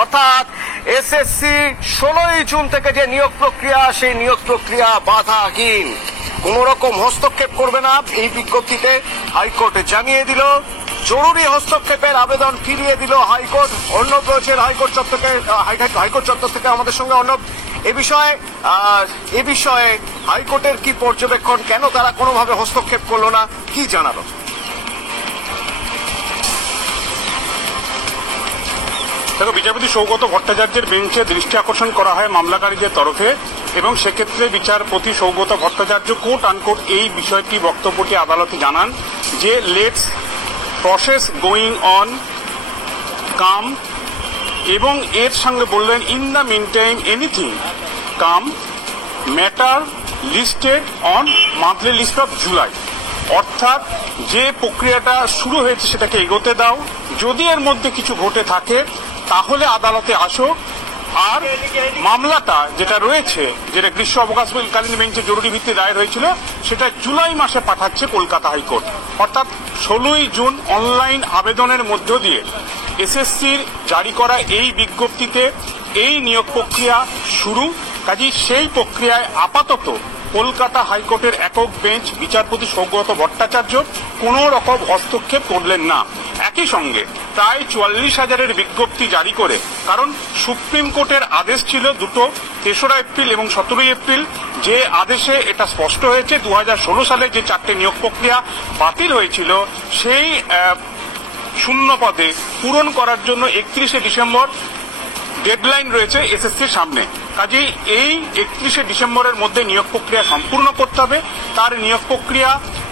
অর্থাৎ SSC 16ই June থেকে যে নিয়োগ প্রক্রিয়া, সেই নিয়োগ প্রক্রিয়া বাধাহীন, কোন রকম হস্তক্ষেপ করবে না এই বিজ্ঞপ্তিতে হাইকোর্টে জানিয়ে দিল। জরুরি হস্তক্ষেপের আবেদন ফিরিয়ে দিল হাইকোর্ট। অর্ণব রয়েছেন হাইকোর্ট চত্বর থেকে আমাদের সঙ্গে। অর্ণব, এ বিষয়ে হাইকোর্টের কি পর্যবেক্ষণ, কেন তারা কোনোভাবে হস্তক্ষেপ করলো না, কি জানালো? দেখো, বিচারপতি সৌগত ভট্টাচার্যের বেঞ্চে দৃষ্টি আকর্ষণ করা হয় মামলাকারীদের তরফে, এবং সেক্ষেত্রে বিচারপতি সৌগত ভট্টাচার্য কোর্ট আনকোর্ট এই বিষয়টি বক্তব্যটি আদালতে জানান যে let's process going on come, এবং এর সঙ্গে বললেন in the meantime anything come matter listed on monthly list of July. অর্থাৎ যে প্রক্রিয়াটা শুরু হয়েছে সেটাকে এগোতে দাও, যদি এর মধ্যে কিছু ঘটে থাকে তাহলে আদালতে আসো। আর মামলাটা যেটা রয়েছে, যেটা গ্রীষ্ম অবকাশকালীন বেঞ্চে জরুরি ভিত্তি দায়ের হয়েছিল, সেটা জুলাই মাসে পাঠাচ্ছে কলকাতা হাইকোর্ট। অর্থাৎ 16ই জুন অনলাইন আবেদনের মধ্য দিয়ে এসএসসির জারি করা এই বিজ্ঞপ্তিতে এই নিয়োগ প্রক্রিয়া শুরু। কাজেই সেই প্রক্রিয়ায় আপাতত কলকাতা হাইকোর্টের একক বেঞ্চ বিচারপতি সৌগত ভট্টাচার্য কোন রকম হস্তক্ষেপ করলেন না। একই সঙ্গে প্রায় 44,000-এর বিজ্ঞপ্তি জারি করে, কারণ সুপ্রিম কোর্টের আদেশ ছিল দুটো, 3রা এপ্রিল এবং 17ই এপ্রিল, যে আদেশে এটা স্পষ্ট হয়েছে 2016 সালে যে 4টে নিয়োগ প্রক্রিয়া বাতিল হয়েছিল সেই শূন্য পদে পূরণ করার জন্য 31শে ডিসেম্বর ডেডলাইন রয়েছে এসএসসির সামনে। কাজেই এই 31শে ডিসেম্বরের মধ্যে নিয়োগ প্রক্রিয়া সম্পূর্ণ করতে হবে। তার নিয়োগ প্রক্রিয়া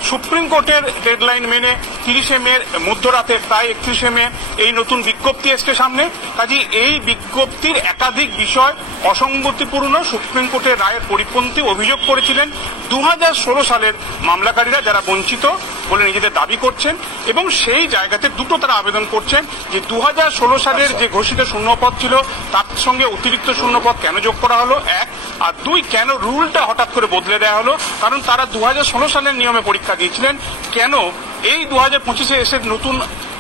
সুপ্রিম কোর্টের ডেডলাইন মেনে 30শে মে মধ্যরাতে, প্রায় 31শে মে এই নতুন বিজ্ঞপ্তি এসছে সামনে। কাজেই এই বিজ্ঞপ্তির একাধিক বিষয় অসঙ্গতিপূর্ণ, সুপ্রিম কোর্টের রায়ের পরিপন্থী অভিযোগ করেছিলেন 2016 সালের মামলাকারীরা, যারা বঞ্চিত বলে নিজেদের দাবি করছেন, এবং সেই জায়গাতে দুটো তারা আবেদন করছেন যে 2016 সালের যে ঘোষিত শূন্যপদ ছিল তার সঙ্গে অতিরিক্ত শূন্যপদ কেন যোগ করা হলো, 1, আর 2, কেন রুলটা হঠাৎ করে বদলে দেওয়া হলো। কারণ তারা 2016 সালের নিয়মে পরীক্ষা দিয়েছিলেন, কেন এই 2025-এ এসে নতুন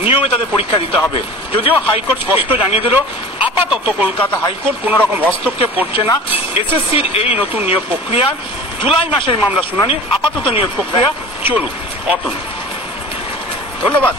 নিয়মে তাদের পরীক্ষা দিতে হবে। যদিও হাইকোর্ট স্পষ্ট জানিয়ে দিল আপাতত কলকাতা হাইকোর্ট কোন রকম হস্তক্ষেপ করছে না এসএসসির এই নতুন নিয়োগ প্রক্রিয়া। জুলাই মাসে মামলা শুনানি, আপাতত নিয়োগ প্রক্রিয়া চলুক। অতন, ধন্যবাদ।